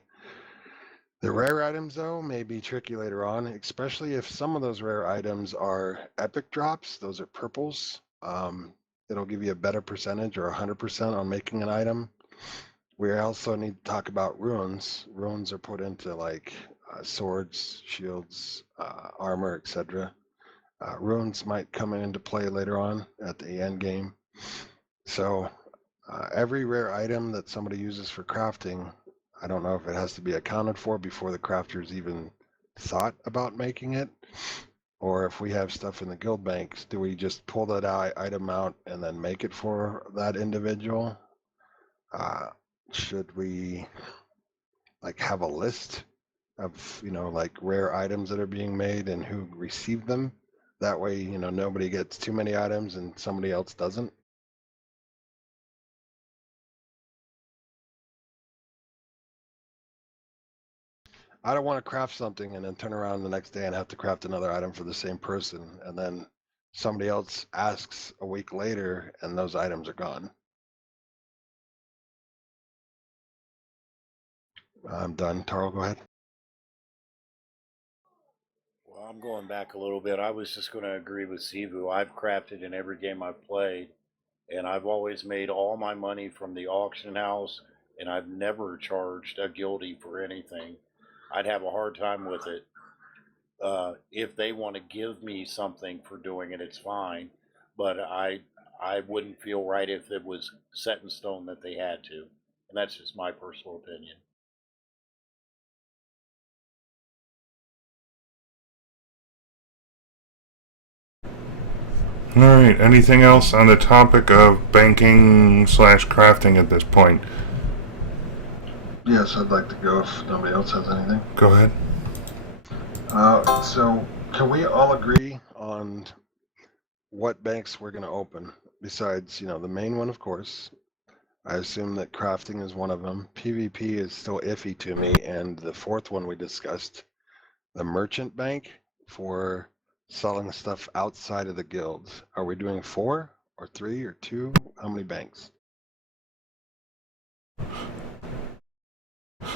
The rare items, though, may be tricky later on, especially if some of those rare items are epic drops. Those are purples. It'll give you a better percentage or 100% on making an item. We also need to talk about runes. Runes are put into like swords, shields, armor, etc. Runes might come into play later on at the end game. So every rare item that somebody uses for crafting, I don't know if it has to be accounted for before the crafters even thought about making it, or if we have stuff in the guild banks, do we just pull that item out and then make it for that individual? Should we like have a list of, like rare items that are being made and who received them? That way, nobody gets too many items and somebody else doesn't. I don't want to craft something and then turn around the next day and have to craft another item for the same person, and then somebody else asks a week later and those items are gone. I'm done. Taro, go ahead. Well, I'm going back a little bit. I was just going to agree with Sivu. I've crafted in every game I've played, and I've always made all my money from the auction house, and I've never charged a guildie for anything. I'd have a hard time with it. If they want to give me something for doing it, it's fine, but I wouldn't feel right if it was set in stone that they had to, and that's just my personal opinion. All right. Anything else on the topic of banking / crafting at this point? Yes, I'd like to go if nobody else has anything. Go ahead. So can we all agree on what banks we're going to open besides, the main one, of course? I assume that crafting is one of them. PvP is still iffy to me, and the fourth one we discussed, the merchant bank for selling stuff outside of the guilds. Are we doing 4 or 3 or 2? How many banks?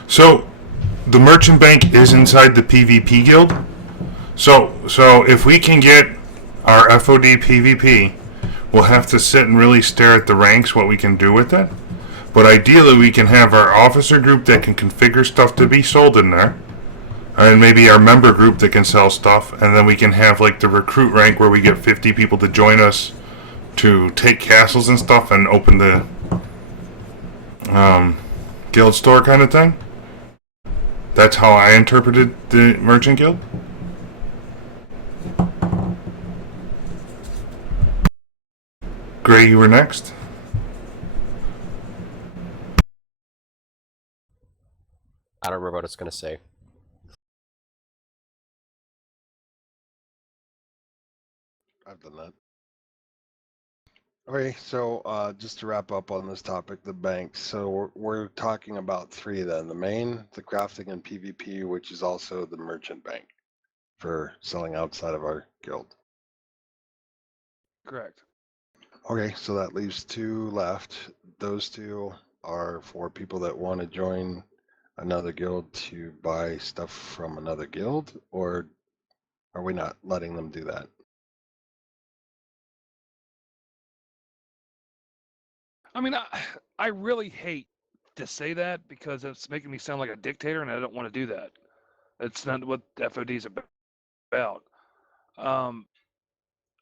So the merchant bank is inside the PvP guild. So if we can get our FOD PvP, we'll have to sit and really stare at the ranks what we can do with it. But ideally, we can have our officer group that can configure stuff to be sold in there, and maybe our member group that can sell stuff, and then we can have like the recruit rank where we get 50 people to join us to take castles and stuff and open the guild store kind of thing. That's how I interpreted the merchant guild. Gray, you were next. I don't remember what it's gonna say. I've done that. Okay, so just to wrap up on this topic, the banks. So we're talking about 3 then. The main, the crafting, and PvP, which is also the merchant bank for selling outside of our guild. Correct. Okay, so that leaves 2 left. Those 2 are for people that want to join another guild to buy stuff from another guild, or are we not letting them do that? I mean, I really hate to say that because it's making me sound like a dictator, and I don't want to do that. That's not what FOD is about.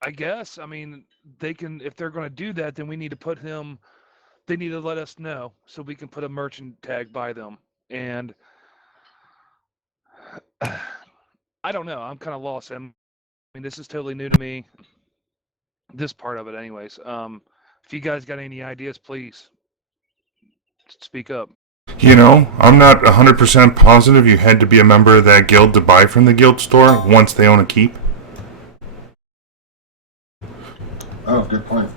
I guess. I mean, they can if they're going to do that, then we need to put him. They need to let us know so we can put a merchant tag by them. And I don't know. I'm kind of lost. I mean, this is totally new to me. This part of it, anyways. If you guys got any ideas, please speak up. You know, I'm not 100% positive you had to be a member of that guild to buy from the guild store once they own a keep. Oh, good point.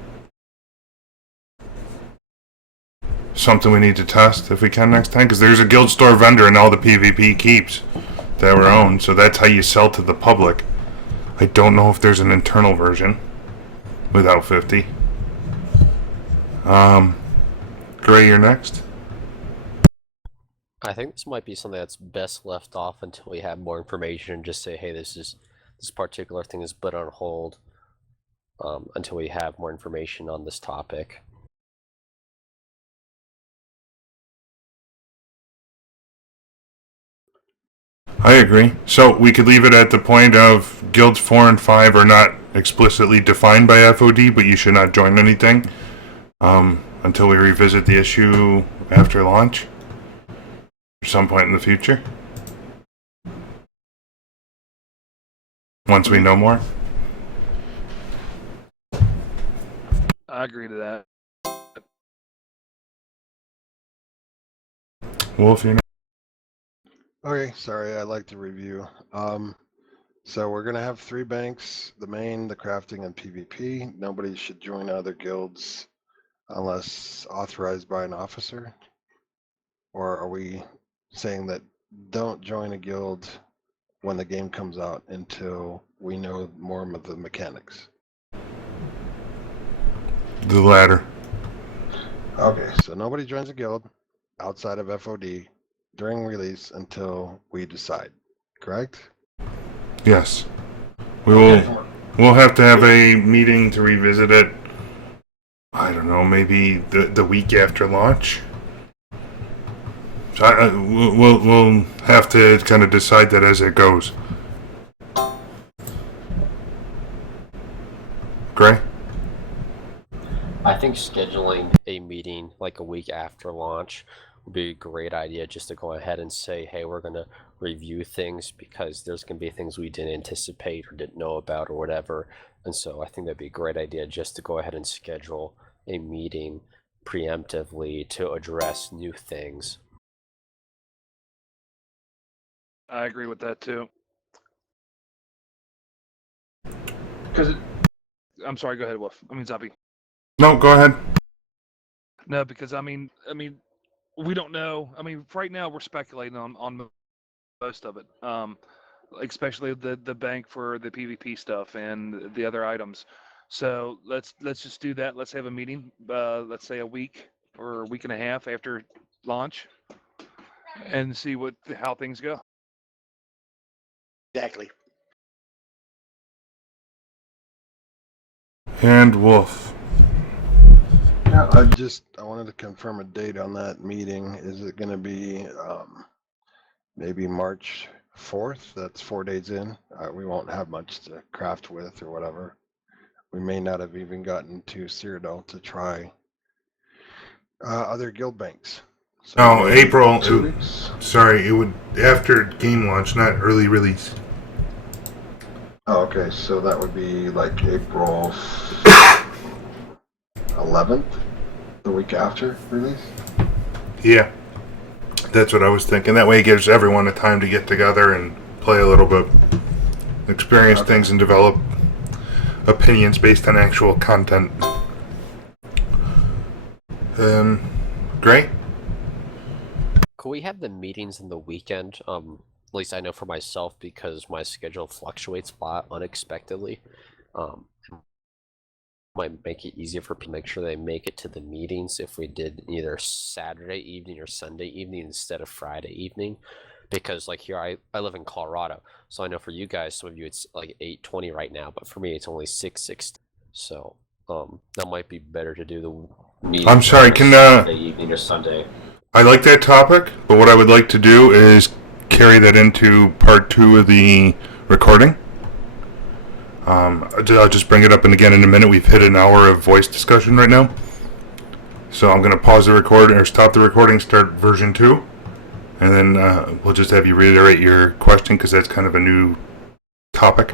Something we need to test if we can next time, because there's a guild store vendor in all the PvP keeps that were owned, so that's how you sell to the public. I don't know if there's an internal version without 50. Gray, you're next. I think this might be something that's best left off until we have more information and just say, hey, this particular thing is put on hold until we have more information on this topic. I agree. So we could leave it at the point of guilds 4 and 5 are not explicitly defined by FOD, but you should not join anything until we revisit the issue after launch, at some point in the future, once we know more. I agree to that. Wolf, you're next. Okay, sorry, I'd like to review. So we're gonna have 3 banks, the main, the crafting, and PvP. Nobody should join other guilds unless authorized by an officer? Or are we saying that don't join a guild when the game comes out until we know more of the mechanics? The latter. Okay, so nobody joins a guild outside of FOD during release until we decide, correct? Yes. We'll have to have a meeting to revisit it. I don't know, maybe the week after launch. So we'll have to kind of decide that as it goes. Gray? I think scheduling a meeting like a week after launch would be a great idea, just to go ahead and say, hey, we're going to review things because there's going to be things we didn't anticipate or didn't know about or whatever. And so I think that'd be a great idea just to go ahead and schedule a meeting preemptively to address new things. I agree with that too. I'm sorry. Go ahead, Wolf. I mean, Zappy. No, go ahead. No, because I mean, we don't know. I mean, right now we're speculating on most of it. Especially the bank for the PvP stuff and the other items. So let's just do that. Let's have a meeting. Let's say a week or a week and a half after launch, and see how things go. Exactly. And Wolf. Yeah, I wanted to confirm a date on that meeting. Is it gonna be, maybe March 4th? That's 4 days in. We won't have much to craft with or whatever. We may not have even gotten to Cyrodiil to try, other guild banks. So No, maybe April. 2 weeks? Sorry, it would after game launch, not early release. Oh, okay, so that would be like April 11th, the week after release? Yeah, that's what I was thinking. That way, it gives everyone a time to get together and play a little bit, experience Okay. things, and develop opinions based on actual content. Great. Could we have the meetings in the weekend? At least I know for myself because my schedule fluctuates a lot unexpectedly. It might make it easier for people to make sure they make it to the meetings if we did either Saturday evening or Sunday evening instead of Friday evening. Because like here, I live in Colorado, so I know for you guys, some of you it's like 8:20 right now, but for me it's only 6:60. So that might be better to do the meetings I'm sorry, on a can, Saturday evening or Sunday. I like that topic, but what I would like to do is carry that into part 2 of the recording. I'll just bring it up and again in a minute. We've hit an hour of voice discussion right now. So I'm going to pause the recording or stop the recording, start version 2. And then we'll just have you reiterate your question because that's kind of a new topic.